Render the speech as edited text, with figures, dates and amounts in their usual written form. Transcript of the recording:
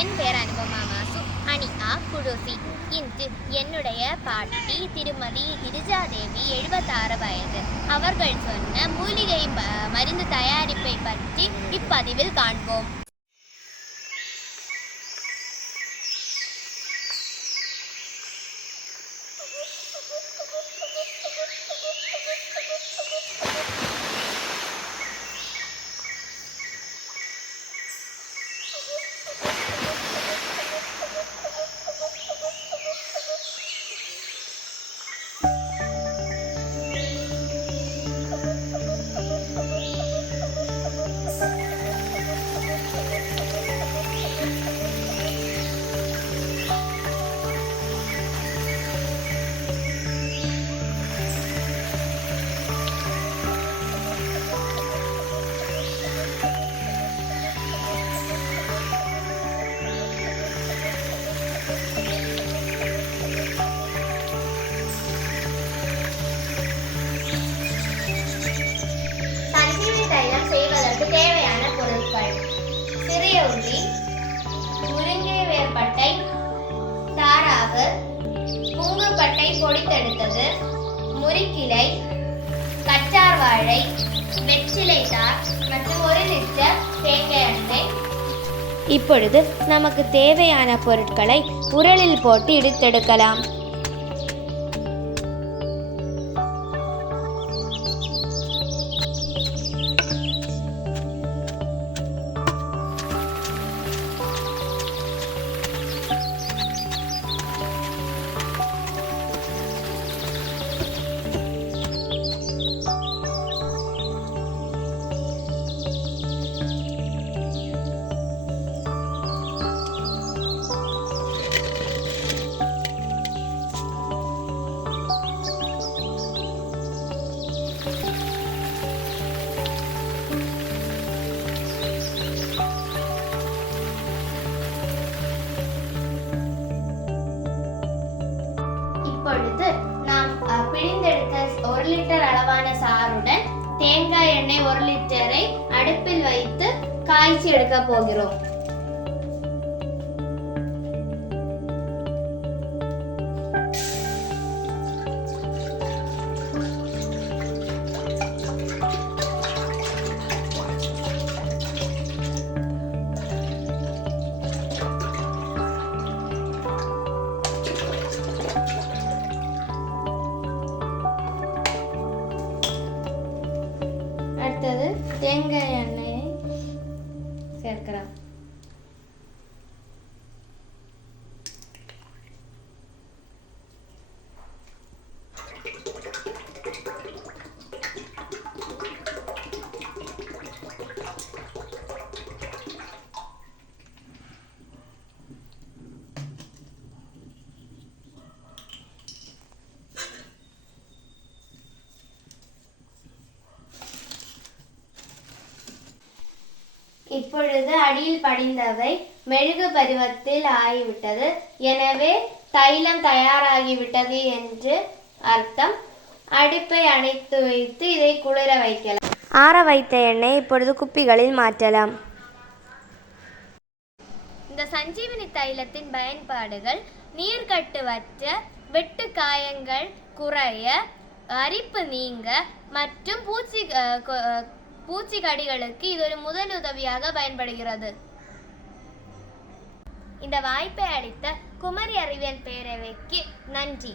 என் பேர் அனுபமா மாசு அனிகா குடுசி. இன்று என்னுடைய பாட்டி திருமதி கிரிஜாதேவி 76 வயது. அவர்கள் சொன்ன மூலிகை மருந்து தயாரிப்பை பற்றி இப்பதிவில் காண்போம். செய்வதற்கு தேவையான பொருட்கள்: சிறிய உள்ளி, முருங்கை வேர்பட்டை, தாராவு, பூங்குப்பட்டை பொடித்தெடுத்தது, முறிக்கிளை, கச்சார் வாழை, வெற்றிலை தார் மற்றும் 1 லிட்டர் தேங்காய் எண்ணெய். இப்பொழுது நமக்கு தேவையான பொருட்களை உரலில் போட்டு இடித்தெடுக்கலாம். இப்பொழுது நாம் பிழிந்தெடுத்த 1 லிட்டர் அளவான சாறுடன் தேங்காய் எண்ணெய் 1 லிட்டரை அடுப்பில் வைத்து காய்ச்சி எடுக்க போகிறோம். அடுத்தது தேங்காய் எண்ணெயை சேர்க்கலாம். இப்பொழுது அடியில் படிந்தவை மெழுகு பருவத்தில் ஆகிவிட்டது. எனவே தைலம் தயாராகிவிட்டது என்று அர்த்தம். அடுப்பை அணைத்து வைத்து இதை குளிர வைக்கலாம். ஆற வைத்த எண்ணெய் இப்பொழுது குப்பிகளில் மாற்றலாம். இந்த சஞ்சீவினி தைலத்தின் பயன்பாடுகள்: நீர்க்கட்டுவற்ற, வெட்டு காயங்கள் குறைய, அரிப்பு நீங்க மற்றும் பூச்சிக்கடிகளுக்கு இது ஒரு முதலுதவியாக பயன்படுகிறது. இந்த வாய்ப்பை அளித்த குமரி அறிவியல் பேரவைக்கு நன்றி.